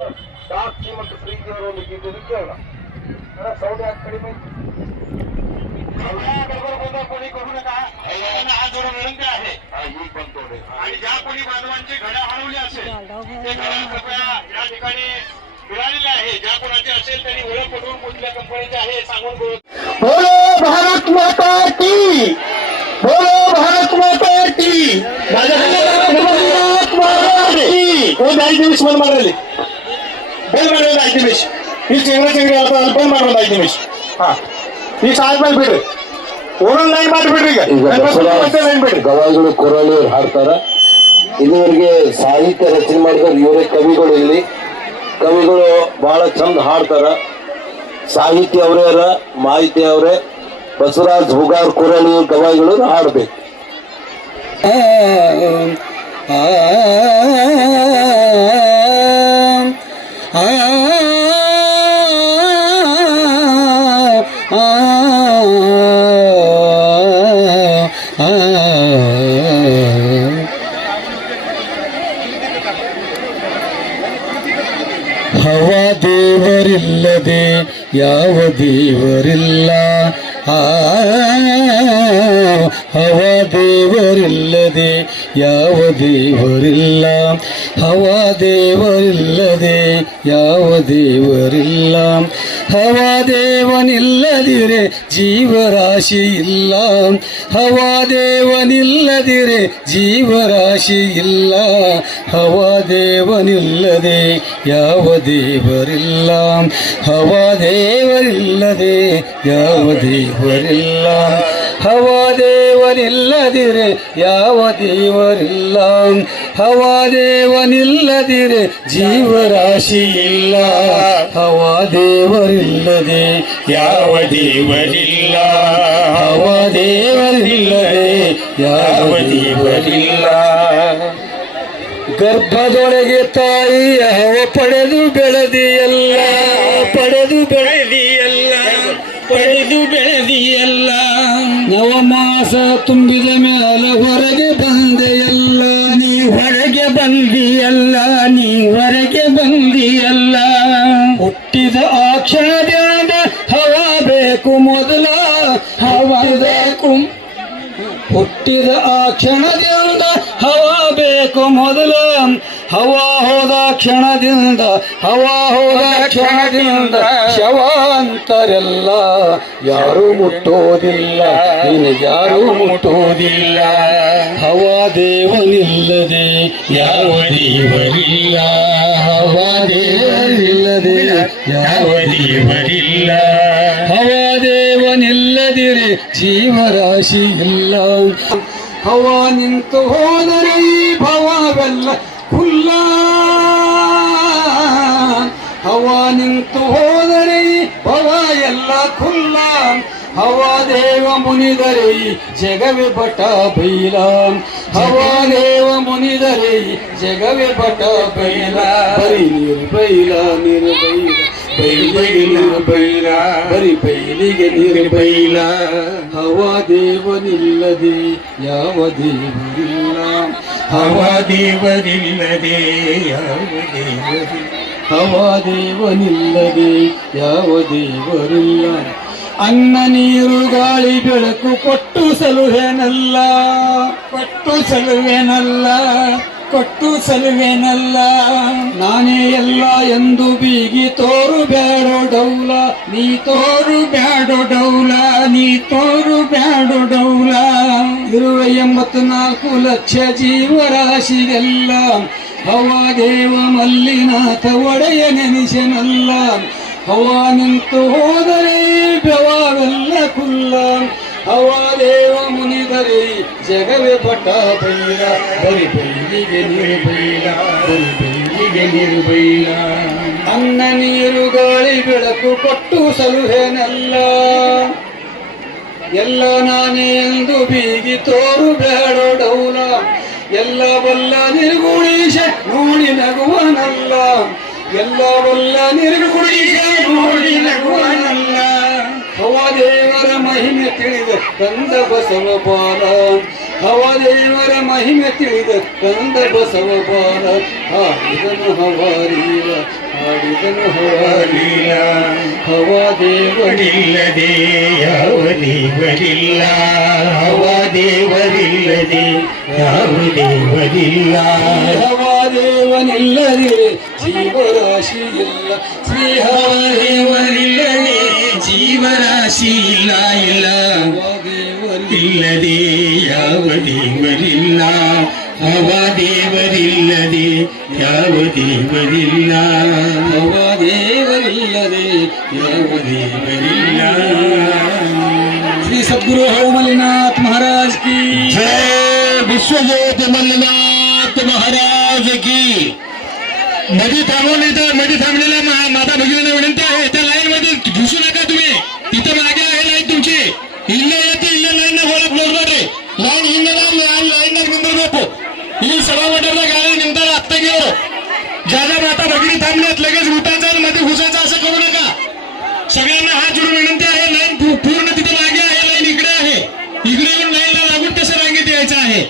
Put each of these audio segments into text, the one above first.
ಸಾಕ್ಷಿ ಮತ್ತು ಪ್ರೀತಿಯವರು ಒಂದು ಗೀತೆ ಕೇಳೋಣ. ಸೌಂಡ್ ಯಾಕೆ ಕಡಿಮೆ? कोणी करू नका. हा जोड निरंतर आहे. ही बनतोडे आणि ज्या कोणी बांधवांची घड्या हरवली असेल ते घड्या कृपया या ठिकाणी मिळालेले आहे. ज्या कोणाचे असेल त्यांनी ओळख पटवून कुठल्या कंपनीचे आहे सांगून बोलो भारत माता की, बोलो भारत माता की. माझ्या कोण नाही दिवस मन मारले बंद मारले नाही दिवस ही चेंगरा चेंगरी आता बंद मारलं नाही दिवस. हा ಈ ಸಾಲ್ ಮೇಲೆ ಬಿಡ್ರಿ ಓರಲ್ ಲೈನ್ ಮಾಡಿಬಿಡ್ರಿ. ಈಗ ಗವಾಯಿಗಳು ಕೊರಳಿ ಹಾಡ್ತಾರ. ಇದುವರೆಗೆ ಸಾಹಿತ್ಯ ರಚನೆ ಮಾಡಿದವ್ರು ಇವರೇ ಕವಿಗಳು. ಇಲ್ಲಿ ಕವಿಗಳು ಬಹಳ ಚಂದ ಹಾಡ್ತಾರ. ಸಾಹಿತ್ಯ ಅವರೇ, ಮಾಹಿತಿ ಅವರೇ. ಬಸವರಾಜ್ ಹುಗಾರ್ ಕೊರಳಿ ಗವಾಯಿಗಳು ಹಾಡ್ಬೇಕು. ಹವ ದೇವರಿಲ್ಲದೆ ಯಾವ ದೇವರಿಲ್ಲ. ಹವ ದೇವರಿಲ್ಲದೆ ಯಾವ ದೇವರಿಲ್ಲ. ಹವ ದೇವರಿಲ್ಲದೆ ಯಾವ ದೇವರಿಲ್ಲ. ಹವ ದೇವನಿಲ್ಲದಿರೆ ಜೀವರಾಶಿ ಇಲ್ಲ. ಹವ ದೇವನಿಲ್ಲದಿರೆ ಜೀವರಾಶಿ ಇಲ್ಲ. ಹವ ದೇವನಿಲ್ಲದೆ ಯಾವ ದೇವರಿಲ್ಲ. ಹವ ದೇವರಿಲ್ಲದೆ ಯಾವ ದೇವರಿಲ್ಲ. ಹವ ದೇವನಿಲ್ಲದಿರೆ ಯಾವ ದೇವರಿಲ್ಲ. ಹವ ದೇವನಿಲ್ಲದಿರೆ ಜೀವರಾಶಿ ಇಲ್ಲ. ಹವ ದೇವರಿಲ್ಲದೆ ಯಾವ ದೇವರಿಲ್ಲ. ಹವ ದೇವರಿಲ್ಲದೆ ಯಾವ ದೇವರಿಲ್ಲ. ಗರ್ಭದೊಳಗೆ ತಾಯಿಯ ಹವ ಪಡೆದು ಬೆಳೆದಿಯಲ್ಲ. ಪಡೆದು ಬೆಳೆದಿಯಲ್ಲ. ಪಡೆದು ಬೆಳೆದಿಯಲ್ಲ. ನವಮಾಸ ತುಂಬಿದ ಮೇಲೆ ಹೊರಗೆ ಬಂದೆಯಲ್ಲ. ನೀ ಹೊರಗೆ ಬಂದಿಯಲ್ಲ. ನೀ ಹೊರಗೆ ಬಂದಿಯಲ್ಲ. ಹುಟ್ಟಿದ ಆ ಕ್ಷಣದಿಂದ ಹವ ಬೇಕು ಮೊದಲ. ಹವ ಬೇಕು. ಹುಟ್ಟಿದ ಆ ಕ್ಷಣದಿಂದ ಹವ ಬೇಕು ಮೊದಲ. ಹವಾ ಹೋದ ಕ್ಷಣದಿಂದ, ಹವಾ ಹೋದ ಕ್ಷಣದಿಂದ ಶವಾಂತರೆಲ್ಲ ಯಾರು ಮುಟ್ಟೋದಿಲ್ಲ. ನೀನು ಯಾರು ಮುಟ್ಟೋದಿಲ್ಲ. ಹವಾ ದೇವನಿಲ್ಲದೆ ಯಾವ ದೇವರಿಲ್ಲ. ಹವಾ ದೇವರಿಲ್ಲದೆ ಯಾವ ದೇವರಿಲ್ಲ. ಹವಾ ದೇವನಿಲ್ಲದಿರೆ ಜೀವರಾಶಿ ಇಲ್ಲ. ಹವಾ ನಿಂತು ಹೋದರೆ ಈ ಭವವೆಲ್ಲ ಖುಲ್ಲ. ಹವಾ ನಿಂತು ಹೋದರೆ ಈ ಭವ ಎಲ್ಲ ಖುಲ್ಲ. ಹವಾ ದೇವ ಮುನಿದರೆ ಜಗವೇ ಬಟ ಬೈಲ. ಹವಾ ದೇವ ಮುನಿದರೆ ಜಗವೇ ಬಟ ಬೈಲ. ಬರಿ ನಿರ್ಬೈಲ ನಿರ್ಬೈಲ ಬೈಲಿಗೆ ನಿರ್ಬೈಲ. ಬರಿ ಬೈಲಿಗೆ ನಿರ್ಬೈಲ. ಹವಾ ದೇವನಿಲ್ಲದೆ ಯಾವ ದೇವರಿಲ್ಲ. ಹವಾ ದೇವರಿಲ್ಲದೆ ಯಾವ ದೇವರಿಲ್ಲ. ಹವಾ ದೇವನಿಲ್ಲದೆ ಯಾವ ದೇವರಿಲ್ಲ. ಅನ್ನ ನೀರು ಗಾಳಿ ಬೆಳಕು ಕೊಟ್ಟು ಸಲುವೆನಲ್ಲ. ಕೊಟ್ಟು ಸಲುವೆನಲ್ಲ. ಕೊಟ್ಟು ಸಲುವೆನಲ್ಲ. ನಾನೇ ಎಲ್ಲ ಎಂದು ಬೀಗಿ ತೋರು ಬ್ಯಾಡೋ ಡೌಲ. ನೀ ತೋರು ಬ್ಯಾಡೋ ಡೌಲ. ನೀ ತೋರು ಬ್ಯಾಡೋ ಡೌಲ. 84 ಲಕ್ಷ ಜೀವರಾಶಿಗೆಲ್ಲ ಹವಾ ದೇವ ಮಲ್ಲಿನಾಥ ಒಡೆಯ ನೆನೆಸನಲ್ಲ. ಹವಾ ನಿಂತು ಹೋದರೆ ಬೆವಾವೆಲ್ಲ ಕುಲ್ಲ. ಹವಾ ದೇವ ಮುನಿದರೆ ಜಗವೇ ಬಟ ಬೈಲ. ಬರಿ ಬೈಲಿಗೆ ನಿರ್ಬೈಲ. ಬರಿ ಬೈಲಿಗೆ ನಿರ್ಬೈಲ. ಅನ್ನ ನೀರು ಗಾಳಿ ಬೆಳಕು ಕೊಟ್ಟು ಸಲುವೆನಲ್ಲ. ಎಲ್ಲ ನಾನೇ ಎಂದು ಬೀಗಿ ತೋರು ಬೇಡೋ ಡೌಲ. ಎಲ್ಲ ಬಲ್ಲ ನಿರ್ಗುಣೀಶ ನೋಡಿ ನಗುವನಲ್ಲ. ಎಲ್ಲ ಬಲ್ಲ ನಿರ್ಗುಣೀಶ ನೋಡಿ ನಗುವನಲ್ಲ. ಹವಾ ದೇವರ ಮಹಿಮೆ ತಿಳಿದ ಕಂದ ಬಸವ ಬಾಲ. ಹವಾ ದೇವರ ಮಹಿಮೆ ತಿಳಿದ ಕಂದ ಬಸವ ಬಾಲ. ಇದನ್ನು ಹವಾರೀವ ಇದನ್ನು ಹವಾಲಿಲ್ಲ ಹವ ದೇವರಿಲ್ಲದೆ ಯಾವ ದೇವರಿಲ್ಲ ಹವ ದೇವರಿಲ್ಲದೆ ಯಾವ ದೇವರಿಲ್ಲ ಹವ ದೇವನಿಲ್ಲದೆ ಜೀವರಾಶಿ ಇಲ್ಲ ಶ್ರೀ ಹವ ದೇವರಿಲ್ಲದೆ ಜೀವರಾಶಿ ಇಲ್ಲ ಇಲ್ಲ ಇಲ್ಲದೆ ಯಾವ ದೇವರಿಲ್ಲ ಹವ ದೇವರಿಲ್ಲದೆ ಯಾವ ದೇವರಿಲ್ಲ ಹವ ದೇವರಿಲ್ಲದೆ ಯಾವ ದೇವರಿಲ್ಲ ಶ್ರೀ ಸದ್ಗುರು ಮಲ್ಲಿನಾಥ್ महाराज की जय विश्वज्योत मल्लीनाथ महाराज की मध्ये थांबवून इथं मध्ये थांबलेल्या माता भगिनींना विनंती आहे त्या लाईन मध्ये घुसू नका तुम्ही तिथं मागे आहे लाईन तुमची इल्ले येते इल्ले लाईन बोला बोलणार लाईन ಹಿಂದೆ लाईन ನಿಂದಿರಬೇಕು ಇಲ್ಲಿ सभामंडळाला गाडी निघताना आत्ता घेऊ ज्या ज्या माता भगिनी थांबल्यात लगेच उठायचं आणि मध्ये घुसायचं असं करू नका सगळ्यांना हात जोडून विनंती आहे लाईन पूर्ण तिथे मागे आहे लाईन इकडे आहे इकडे येऊन लाईनला लागून तसं रांगेत यायचं आहे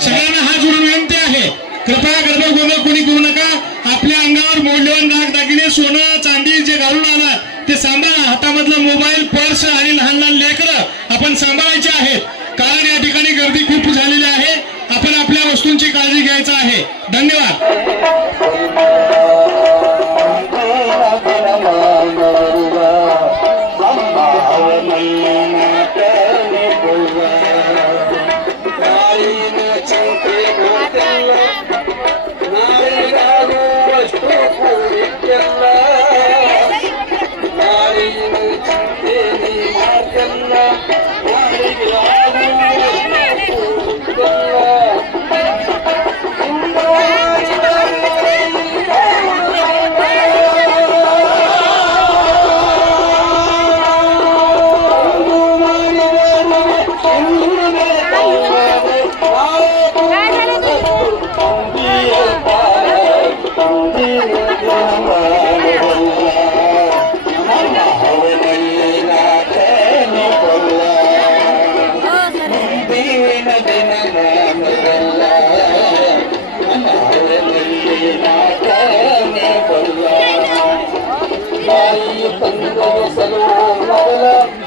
सगळ्यांना हात जोडून विनंती आहे कृपया गर्भगोंधळ कोणी करू नका आपल्या अंगावर मौल्यवान दागिने सोनं चांदी जे घालून आला ते सांभाळा हातामधला मोबाईल पर्स आणि लहान लहान लेकरं आपण सांभाळायचे आहेत कारण या ठिकाणी गर्दी खूप झालेली आहे आपण आपल्या वस्तूंची काळजी घ्यायचं आहे धन्यवाद Salo,